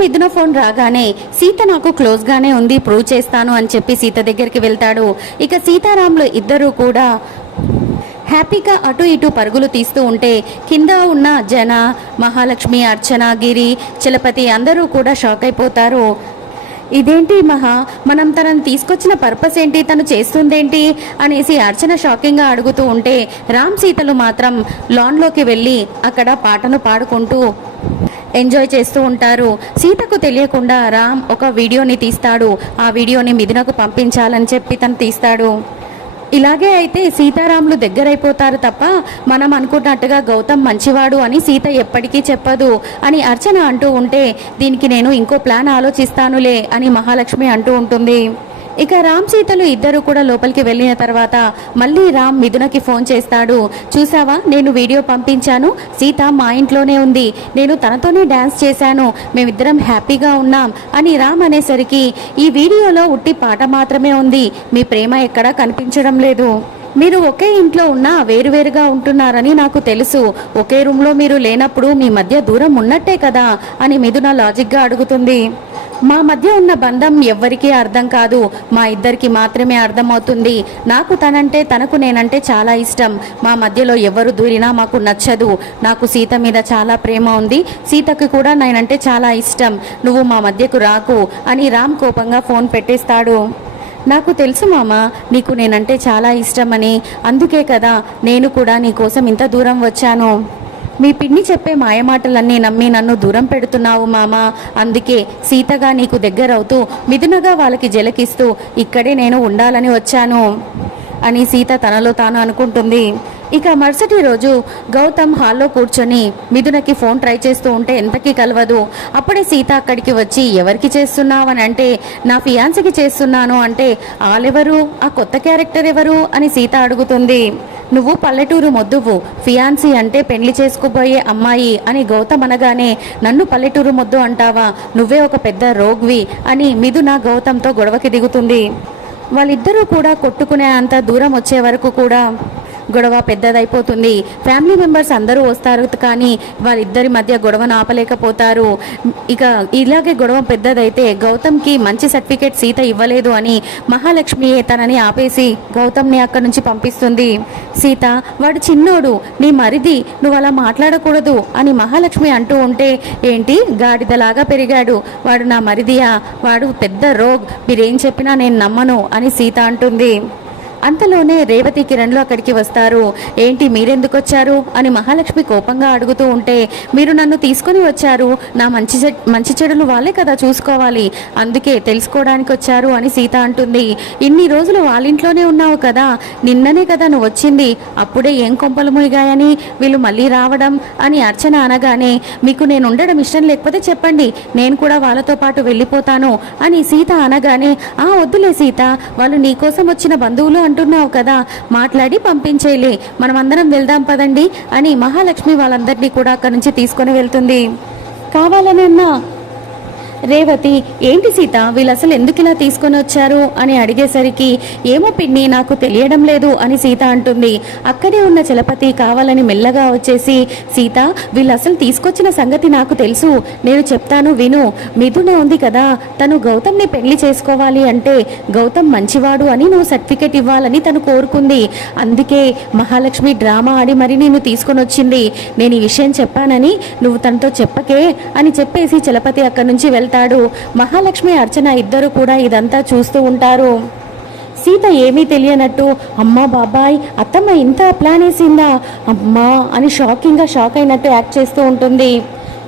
మిథున ఫోన్ రాగానే సీత నాకు క్లోజ్గానే ఉంది ప్రూవ్ చేస్తాను అని చెప్పి సీత దగ్గరికి వెళ్తాడు. ఇక సీతారాములు ఇద్దరూ కూడా హ్యాపీగా అటు ఇటు పరుగులు తీస్తూ ఉంటే కింద ఉన్న జన మహాలక్ష్మి అర్చన గిరి చలపతి అందరూ కూడా షాక్ అయిపోతారు. ఇదేంటి మహా మనం తనను తీసుకొచ్చిన పర్పస్ ఏంటి తను చేస్తుందేంటి? అనేసి అర్చన షాకింగ్గా అడుగుతూ ఉంటే రామ్ సీతలు మాత్రం లాన్లోకి వెళ్ళి అక్కడ పాటను పాడుకుంటూ ఎంజాయ్ చేస్తూ ఉంటారు. సీతకు తెలియకుండా రామ్ ఒక వీడియోని తీస్తాడు. ఆ వీడియోని మిథునకు పంపించాలని చెప్పి తను తీస్తాడు. ఇలాగే అయితే సీతారాములు దగ్గరైపోతారు తప్ప మనం అనుకున్నట్టుగా గౌతమ్ మంచివాడు అని సీత ఎప్పటికీ చెప్పదు అని అర్చన అంటూ ఉంటే దీనికి నేను ఇంకో ప్లాన్ ఆలోచిస్తానులే అని మహాలక్ష్మి అంటూ ఉంటుంది. ఇక రామ్ సీతలు ఇద్దరు కూడా లోపలికి వెళ్ళిన తర్వాత మళ్ళీ రామ్ మిథునకి ఫోన్ చేస్తాడు. చూసావా? నేను వీడియో పంపించాను. సీత మా ఇంట్లోనే ఉంది. నేను తనతోనే డ్యాన్స్ చేశాను. మేమిద్దరం హ్యాపీగా ఉన్నాం అని రామ్ అనేసరికి ఈ వీడియోలో ఉట్టి పాట మాత్రమే ఉంది. మీ ప్రేమ ఎక్కడా కనిపించడం లేదు. మీరు ఒకే ఇంట్లో ఉన్నా వేరువేరుగా ఉంటున్నారని నాకు తెలుసు. ఒకే రూమ్లో మీరు లేనప్పుడు మీ మధ్య దూరం ఉన్నట్టే కదా అని మిథున లాజిక్గా అడుగుతుంది. మా మధ్య ఉన్న బంధం ఎవ్వరికీ అర్థం కాదు. మా ఇద్దరికి మాత్రమే అర్థమవుతుంది. నాకు తనంటే తనకు నేనంటే చాలా ఇష్టం. మా మధ్యలో ఎవరు దూరినా మాకు నచ్చదు. నాకు సీత మీద చాలా ప్రేమ ఉంది. సీతకు కూడా నేనంటే చాలా ఇష్టం. నువ్వు మా మధ్యకు రాకు అని రామ్ కోపంగా ఫోన్ పెట్టేస్తాడు. నాకు తెలుసు మామ నీకు నేనంటే చాలా ఇష్టమని. అందుకే కదా నేను కూడా నీకోసం ఇంత దూరం వచ్చాను. మీ పిన్ని చెప్పే మాయమాటలన్నీ నమ్మి నన్ను దూరం పెడుతున్నావు మామ. అందుకే సీతగా నీకు దగ్గరవుతూ మిథునగా వాళ్ళకి జలకిస్తూ ఇక్కడే నేను ఉండాలని వచ్చాను. అని సీత తనలో తాను అనుకుంటుంది. ఇక మరుసటి రోజు గౌతమ్ హాల్లో కూర్చొని మిథునకి ఫోన్ ట్రై చేస్తూ ఉంటే ఎంతకీ కలవదు. అప్పుడే సీత అక్కడికి వచ్చి ఎవరికి చేస్తున్నావు అని అంటే నా ఫియాన్సీకి చేస్తున్నాను అంటే ఆలెవరు? ఆ కొత్త క్యారెక్టర్ ఎవరు? అని సీత అడుగుతుంది. నువ్వు పల్లెటూరు మొద్దువు. ఫియాన్సీ అంటే పెళ్ళి చేసుకోబోయే అమ్మాయి అని గౌతమ్ అనగానే నన్ను పల్లెటూరు మొద్దు అంటావా? నువ్వే ఒక పెద్ద రోగ్వి అని మిథున గౌతమ్తో గొడవకి దిగుతుంది. వాళ్ళిద్దరూ కూడా కొట్టుకునే అంత దూరం వచ్చే వరకు కూడా గొడవ పెద్దదైపోతుంది. ఫ్యామిలీ మెంబర్స్ అందరూ వస్తారు కానీ వాళ్ళిద్దరి మధ్య గొడవను ఆపలేకపోతారు. ఇక ఇలాగే గొడవ పెద్దదైతే గౌతమ్కి మంచి సర్టిఫికేట్ సీత ఇవ్వలేదు అని మహాలక్ష్మి తనని ఆపేసి గౌతమ్ని అక్కడి నుంచి పంపిస్తుంది. సీత వాడు చిన్నోడు నీ మరిది నువ్వు అలా మాట్లాడకూడదు అని మహాలక్ష్మి అంటూ ఉంటే ఏంటి? గాడిదలాగా పెరిగాడు. వాడు నా మరిదియా? వాడు పెద్ద రోగ్. మీరేం చెప్పినా నేను నమ్మను అని సీత అంటుంది. అంతలోనే రేవతి కిరణ్లు అక్కడికి వస్తారు. ఏంటి మీరెందుకు వచ్చారు అని మహాలక్ష్మి కోపంగా అడుగుతూ ఉంటే మీరు నన్ను తీసుకొని వచ్చారు. నా మంచి చె- మంచి చెడులు వాళ్ళే కదా చూసుకోవాలి. అందుకే తెలుసుకోవడానికి వచ్చారు అని సీత అంటుంది. ఇన్ని రోజులు వాళ్ళింట్లోనే ఉన్నావు కదా. నిన్ననే కదా నువ్వు వచ్చింది. అప్పుడే ఏం కొంపలు మునిగాయని వీళ్ళు మళ్ళీ రావడం అని అర్చన అనగానే మీకు నేను ఉండడం ఇష్టం లేకపోతే చెప్పండి. నేను కూడా వాళ్ళతో పాటు వెళ్ళిపోతాను అని సీత అనగానే ఆ వద్దులే సీత. వాళ్ళు నీకోసం వచ్చిన బంధువులు అంటున్నావు కదా? మాట్లాడి పంపించేలే మనం అందరం వెళ్దాం పదండి అని మహాలక్ష్మి వాళ్ళందరినీ కూడా అక్కడి నుంచి తీసుకొని వెళ్తుంది. కావాలనన్నా రేవతి ఏంటి సీత? వీళ్ళు అసలు ఎందుకు ఇలా తీసుకొని వచ్చారు? అని అడిగేసరికి ఏమో పిన్ని నాకు తెలియడం లేదు అని సీత అంటుంది. అక్కడే ఉన్న చలపతి కావాలని మెల్లగా వచ్చేసి సీత వీళ్ళు అసలు తీసుకొచ్చిన సంగతి నాకు తెలుసు. నేను చెప్తాను విను. మిథున ఉంది కదా. తను గౌతమ్ని పెళ్ళి చేసుకోవాలి అంటే గౌతమ్ మంచివాడు అని నువ్వు సర్టిఫికెట్ ఇవ్వాలని తను కోరుకుంది. అందుకే మహాలక్ష్మి డ్రామా ఆడి మరి నేను తీసుకొని వచ్చింది. నేను ఈ విషయం చెప్పానని నువ్వు తనతో చెప్పకే అని చెప్పేసి చలపతి అక్కడి నుంచి వెళ్తాడు. మహాలక్ష్మి అర్చన ఇద్దరు కూడా ఇదంతా చూస్తూ ఉంటారు. సీత ఏమీ తెలియనట్టు అమ్మా బాబాయ్ అత్తమ్మ ఇంత ప్లాన్ వేసిందా? అమ్మా అని షాకింగ్గా షాక్ అయినట్టు యాక్ట్ చేస్తూ ఉంటుంది.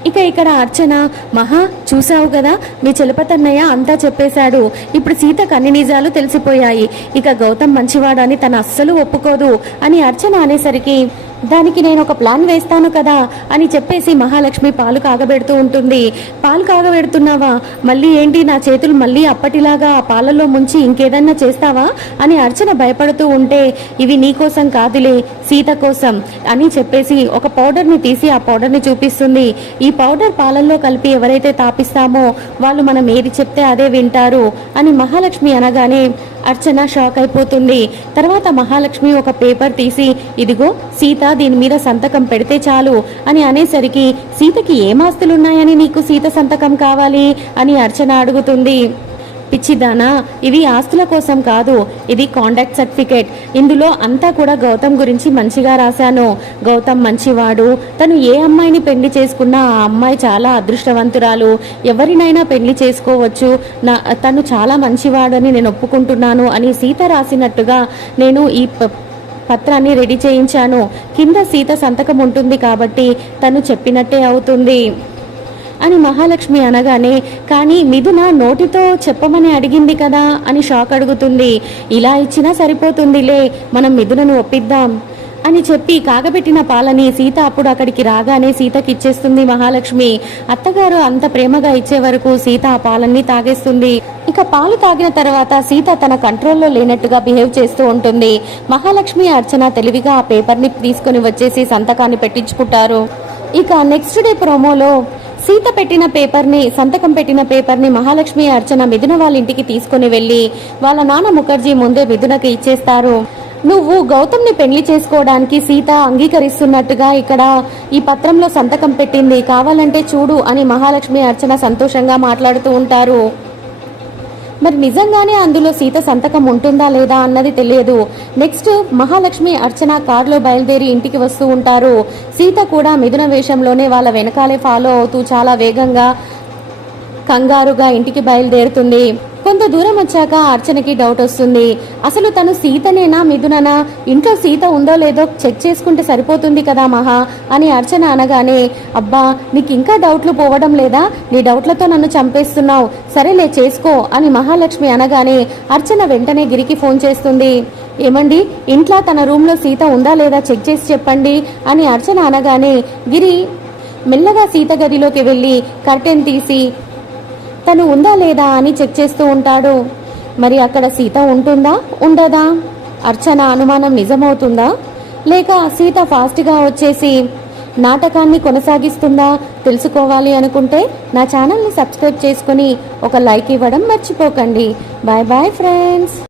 ఇక ఇక్కడ అర్చన మహా చూసావు కదా మీ చలపతన్నయ్య అంతా చెప్పేశాడు. ఇప్పుడు సీతకు అన్ని నిజాలు తెలిసిపోయాయి. ఇక గౌతమ్ మంచివాడు అని తను అస్సలు ఒప్పుకోదు అని అర్చన అనేసరికి దానికి నేను ఒక ప్లాన్ వేస్తాను కదా అని చెప్పేసి మహాలక్ష్మి పాలు కాగబెడుతూ ఉంటుంది. పాలు కాగబెడుతున్నావా? మళ్ళీ ఏంటి? నా చేతులు మళ్ళీ అప్పటిలాగా ఆ పాలలో ముంచి ఇంకేదన్నా చేస్తావా? అని అర్చన భయపడుతూ ఉంటే ఇవి నీకోసం కాదులే సీత కోసం అని చెప్పేసి ఒక పౌడర్ని తీసి ఆ పౌడర్ని చూపిస్తుంది. ఈ పౌడర్ పాలల్లో కలిపి ఎవరైతే తాపిస్తామో వాళ్ళు మనం ఏది చెప్తే అదే వింటారు అని మహాలక్ష్మి అనగానే అర్చన షాక్ అయిపోతుంది. తర్వాత మహాలక్ష్మి ఒక పేపర్ తీసి ఇదిగో సీత దీని మీద సంతకం పెడితే చాలు అని అనేసరికి సీతకి ఏం ఆస్తులున్నాయని నీకు సీత సంతకం కావాలి? అని అర్చన అడుగుతుంది. పిచ్చిదానా ఇవి ఆస్తుల కోసం కాదు ఇది కాంటాక్ట్ సర్టిఫికేట్ ఇందులో అంతా కూడా గౌతమ్ గురించి మంచిగా రాశాను. గౌతమ్ మంచివాడు. తను ఏ అమ్మాయిని పెళ్ళి చేసుకున్నా ఆ అమ్మాయి చాలా అదృష్టవంతురాలు. ఎవరినైనా పెళ్ళి చేసుకోవచ్చు. నా తను చాలా మంచివాడని నేను ఒప్పుకుంటున్నాను అని సీత రాసినట్టుగా నేను ఈ ప- పత్రాన్ని రెడీ చేయించాను. కింద సీత సంతకం ఉంటుంది కాబట్టి తను చెప్పినట్టే అవుతుంది. అని మహాలక్ష్మి అనగానే కానీ మిథున నోటితో చెప్పమని అడిగింది కదా అని షాక్ అడుగుతుంది. ఇలా ఇచ్చినా సరిపోతుందిలే మనం మిథునను ఒప్పిద్దాం అని చెప్పి కాగబెట్టిన పాలని సీత అప్పుడు అక్కడికి రాగానే సీతకి ఇచ్చేస్తుంది మహాలక్ష్మి. అత్తగారు అంత ప్రేమగా ఇచ్చే వరకు సీత ఆ పాలన్నీ తాగేస్తుంది. ఇక పాలు తాగిన తర్వాత సీత తన కంట్రోల్లో లేనట్టుగా బిహేవ్ చేస్తూ ఉంటుంది. మహాలక్ష్మి అర్చన తెలివిగా ఆ పేపర్ని తీసుకొని వచ్చేసి సంతకాన్ని పెట్టించుకుంటారు. ఇక నెక్స్ట్ డే ప్రోమోలో సీత పెట్టిన పేపర్ని సంతకం పెట్టిన పేపర్ని మహాలక్ష్మి అర్చన మిథున వాళ్ళ ఇంటికి తీసుకుని వెళ్ళి వాళ్ళ నాన్న ముఖర్జీ ముందే మిథునకి ఇచ్చేస్తారు. నువ్వు గౌతమ్ని పెళ్ళి చేసుకోవడానికి సీత అంగీకరిస్తున్నట్టుగా ఇక్కడ ఈ పత్రంలో సంతకం పెట్టింది. కావాలంటే చూడు అని మహాలక్ష్మి అర్చన సంతోషంగా మాట్లాడుతూ ఉంటారు. మరి నిజంగానే అందులో సీత సంతకం ఉంటుందా లేదా అన్నది తెలియదు. నెక్స్ట్ మహాలక్ష్మి అర్చన కారులో బయలుదేరి ఇంటికి వస్తూ ఉంటారు. సీత కూడా మిథున వేషంలోనే వాళ్ళ వెనకాలే ఫాలో అవుతూ చాలా వేగంగా కంగారుగా ఇంటికి బయలుదేరుతుంది. కొంత దూరం వచ్చాక అర్చనకి డౌట్ వస్తుంది. అసలు తను సీతనేనా మిథుననా? ఇంట్లో సీత ఉందో లేదో చెక్ చేసుకుంటే సరిపోతుంది కదా మహా అని అర్చన అనగానే అబ్బా నీకు ఇంకా డౌట్లు పోవడం లేదా? నీ డౌట్లతో నన్ను చంపేస్తున్నావు. సరేలే చేసుకో అని మహాలక్ష్మి అనగానే అర్చన వెంటనే గిరికి ఫోన్ చేస్తుంది. ఏమండి ఇంట్లో తన రూమ్లో సీత ఉందా లేదా చెక్ చేసి చెప్పండి అని అర్చన అనగానే గిరి మెల్లగా సీత గదిలోకి వెళ్ళి కర్టెన్ తీసి తను ఉందా లేదా అని చెక్ చేస్తూ ఉంటాడు. మరి అక్కడ సీత ఉంటుందా? ఉండదా? అర్చన అనుమానం నిజమవుతుందా? లేక సీత ఫాస్ట్గా వచ్చేసి నాటకాన్ని కొనసాగిస్తుందా? తెలుసుకోవాలి అనుకుంటే నా ఛానల్ని సబ్స్క్రైబ్ చేసుకుని ఒక లైక్ ఇవ్వడం మర్చిపోకండి. Bye bye friends.